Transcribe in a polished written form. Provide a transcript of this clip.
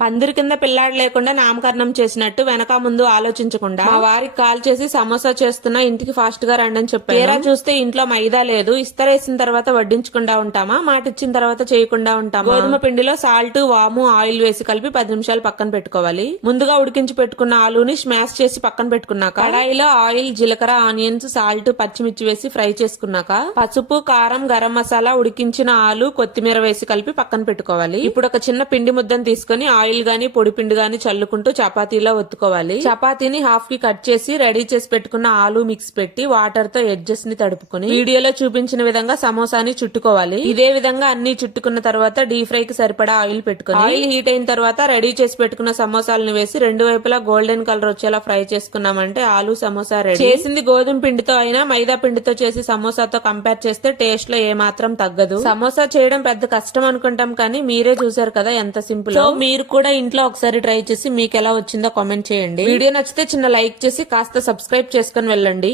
పందిరి కింద పిల్లాడు లేకుండా నామకరణం చేసినట్టు వెనక ముందు ఆలోచించకుండా మా వారికి కాల్ చేసి సమోసా చేస్తున్నా ఇంటికి ఫాస్ట్ గా రండి అని చెప్పాను. తీరా చూస్తే ఇంట్లో మైదా లేదు. ఇస్తరేసిన తర్వాత వడ్డించకుండా ఉంటామా, మాట ఇచ్చిన తర్వాత చేయకుండా ఉంటామా? గోధుమ పిండిలో సాల్ట్, వాము, ఆయిల్ వేసి కలిపి 10 నిమిషాలు పక్కన పెట్టుకోవాలి. ముందుగా ఉడికించి పెట్టుకున్న ఆలూని స్మాష్ చేసి పక్కన పెట్టుకున్నాక కడాయిలో ఆయిల్, జీలకర్ర, ఆనియన్స్, సాల్ట్, పచ్చిమిర్చి వేసి ఫ్రై చేసుకున్నాక పసుపు, కారం, గరం మసాలా, ఉడికించిన ఆలు, కొత్తిమీర వేసి కలిపి పక్కన పెట్టుకోవాలి. ఇప్పుడు ఒక చిన్న పిండి ముద్దను తీసుకుని ఆయిల్ గాని పొడి పిండి గాని చల్లుకుంటూ చపాతీలా ఒత్తుకోవాలి. చపాతీని హాఫ్ కి కట్ చేసి రెడీ చేసి పెట్టుకున్న ఆలు మిక్స్ పెట్టి వాటర్ తో ఎడ్జెస్ ని తడుపుకుని వీడియోలో చూపించిన విధంగా సమోసాని చుట్టుకోవాలి. ఇదే విధంగా అన్ని చుట్టుకున్న తర్వాత డీప్ ఫ్రై కి సరిపడా ఆయిల్ పెట్టుకుని ఆయిల్ హీట్ అయిన తర్వాత రెడీ చేసి పెట్టుకున్న సమోసాలను వేసి రెండు వైపులా గోల్డెన్ కలర్ వచ్చేలా ఫ్రై చేసుకున్నామంటే ఆలు సమోసా రెడీ. చేసింది గోధుమ పిండితో అయినా మైదా పిండితో చేసి సమోసాతో కంపేర్ చేస్తే టేస్ట్ లో ఏ మాత్రం తగ్గదు. సమోసా చేయడం పెద్ద కష్టం అనుకుంటాం కానీ మీరే చూసారు కదా ఎంత సింపుల్. సో మీరు కూడా ఇంట్లో ఒకసారి ట్రై చేసి మీకు ఎలా వచ్చిందో కామెంట్ చేయండి. వీడియో నచ్చితే చిన్న లైక్ చేసి కాస్త సబ్స్క్రైబ్ చేసుకుని వెళ్ళండి.